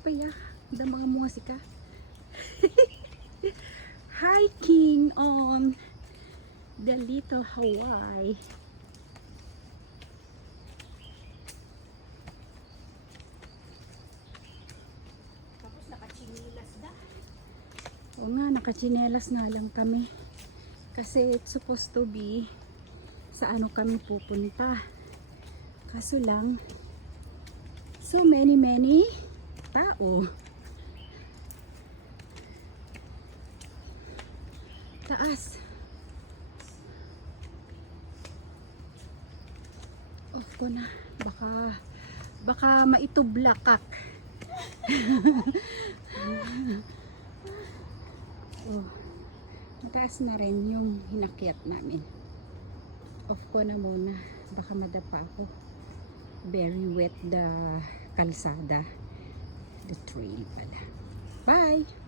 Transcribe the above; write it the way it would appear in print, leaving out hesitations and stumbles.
papaya. Da mga musika. Hiking on the Little Hawaii. Tapos nakatsinilas na. Oo nga, nakachinelas nga lang kami. Kasi it's supposed to be sa ano kami pupunta. Kaso lang, so many tao. Taas. Off ko na. Baka maitublakak. Oh, mataas na rin yung hinakyat namin. Off ko na muna. Baka madapa ako. Very wet the kalsada. The trail pala. Bye!